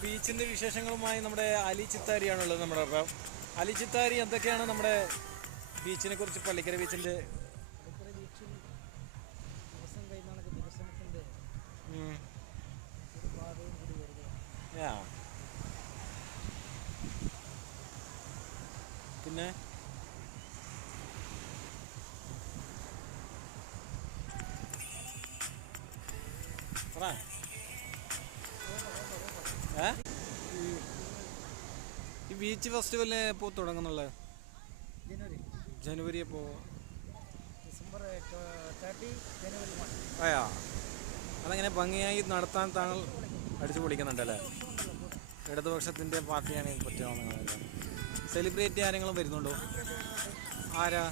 ബീച്ചിൻ്റെ വിശേഷങ്ങളുമായി നമ്മുടെ അലി ചിത്താരിയാണുള്ളത് നമ്മുടെ അപ്പം. അലി ചിത്താരി, എന്തൊക്കെയാണ് നമ്മുടെ ബീച്ചിനെ കുറിച്ച്, പള്ളിക്കര ബീച്ചിൻ്റെ? ബീച്ചിൽ ദിവസം കഴിയുന്ന വികസനത്തിൻ്റെ ഒരു പാതയും കൂടി വരികയാണ്. പിന്നെ ഈ ബീച്ച് ഫെസ്റ്റിവലിന് എപ്പോൾ തുടങ്ങുന്നുള്ളത്? ജനുവരി എപ്പോൾ? ഡിസംബർ 30 ജനുവരി 1. അതങ്ങനെ ഭംഗിയായി നടത്താൻ താങ്കൾ അടിച്ചു പൊളിക്കുന്നുണ്ടല്ലേ? ഇടതുപക്ഷത്തിൻ്റെ പാർട്ടിയാണ് പറ്റുക. സെലിബ്രിറ്റി ആരെങ്കിലും വരുന്നുണ്ടോ? ആരാ?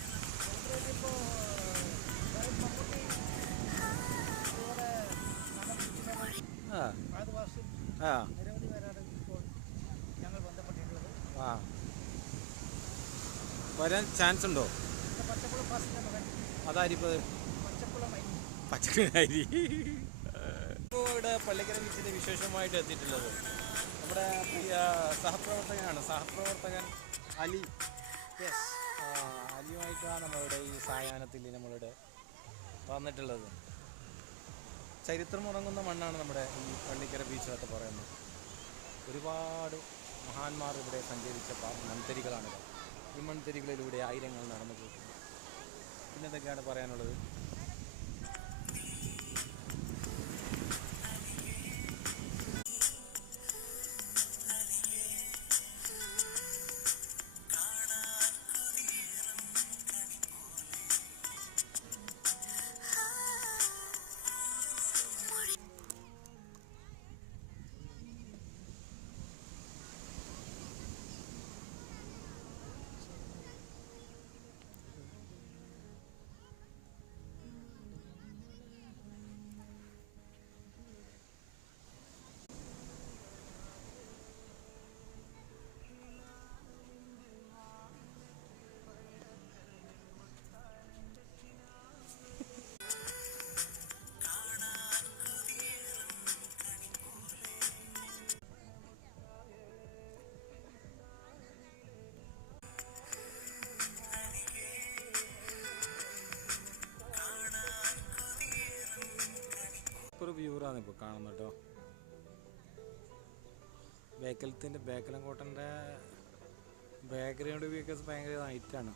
നിരവധി പേരാണ് ഇപ്പോൾ ഞങ്ങൾ ബന്ധപ്പെട്ടിട്ടുള്ളത്. വരാൻ ചാൻസ് ഉണ്ടോ? പച്ചക്കുളം ഫാസിൻ്റെ മകൻ. അതായിരിക്കും പച്ചക്കറി. ഇപ്പോൾ ഇവിടെ പള്ളിക്കര ബീച്ചിൻ്റെ വിശേഷമായിട്ട് എത്തിയിട്ടുള്ളത് നമ്മുടെ സഹപ്രവർത്തകൻ അലി. അലിയുമായിട്ടാണ് നമ്മളുടെ ഈ സായാഹ്നത്തിൽ നമ്മളിവിടെ വന്നിട്ടുള്ളത്. ചരിത്രമുറങ്ങുന്ന മണ്ണാണ് നമ്മുടെ ഈ പള്ളിക്കര ബീച്ച് എന്നൊക്കെ പറയുന്നത്. ഒരുപാട് മഹാന്മാർ ഇവിടെ സഞ്ചരിച്ച മൺതരികളാണിത്. ഈ മൺതരികളിലൂടെ ആയിരങ്ങൾ നടന്നു പോകുന്നു. പിന്നെ എന്തൊക്കെയാണ് പറയാനുള്ളത്? ഒരു വ്യൂറാണ് ഇപ്പോൾ കാണുന്നത് കേട്ടോ. ബേക്കലംകോട്ടൻ്റെ ബാക്ക്ഗ്രൗണ്ട് വ്യൂസ് ഭയങ്കര ഹൈറ്റാണ്.